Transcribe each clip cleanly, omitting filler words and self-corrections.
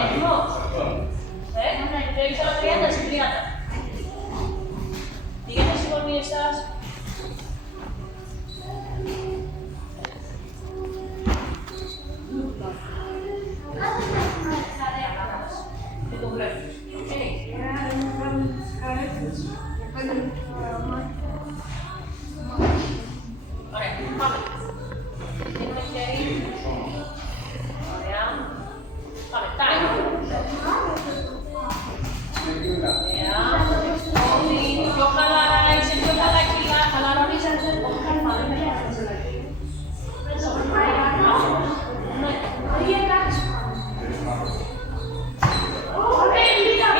Έτοιμος. Θέλεις άλλα 30, συν 30. Πήγαινε στις γωνίες σας. Δεν το βλέπεις. Ωραία, πάμε. Δίνουμε χέρι. Ωραία. Πάμε, time. Ωραία. Όχι, πιο χαλαρά, είσαι πιο χαλακίλα. Χαλαρώνεις.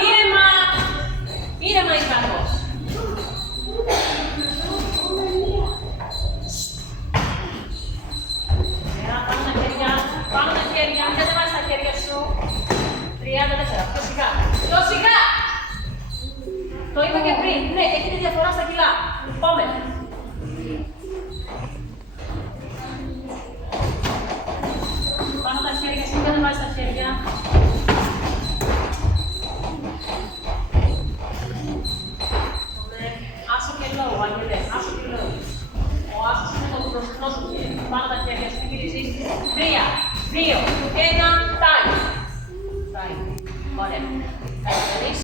Ήρεμα! Ήρεμα η κακός. Πάμε τα χέρια, μην κατεβάσεις τα χέρια σου. 34, πιο σιγά. Πιο σιγά! Το είπα και πριν, ναι, έχετε διαφορά στα κιλά. Πάμε. Πάμε τα χέρια, μην κατεβάσεις τα χέρια. Άσο και λόγο, Αγγελέ, άσο και λόγο. Ο άσος είναι το μπροστινό σου χέρι. Πάνω τα χέρια σου, μην γυρίσεις. 3, 2, 1, time. Ωραία.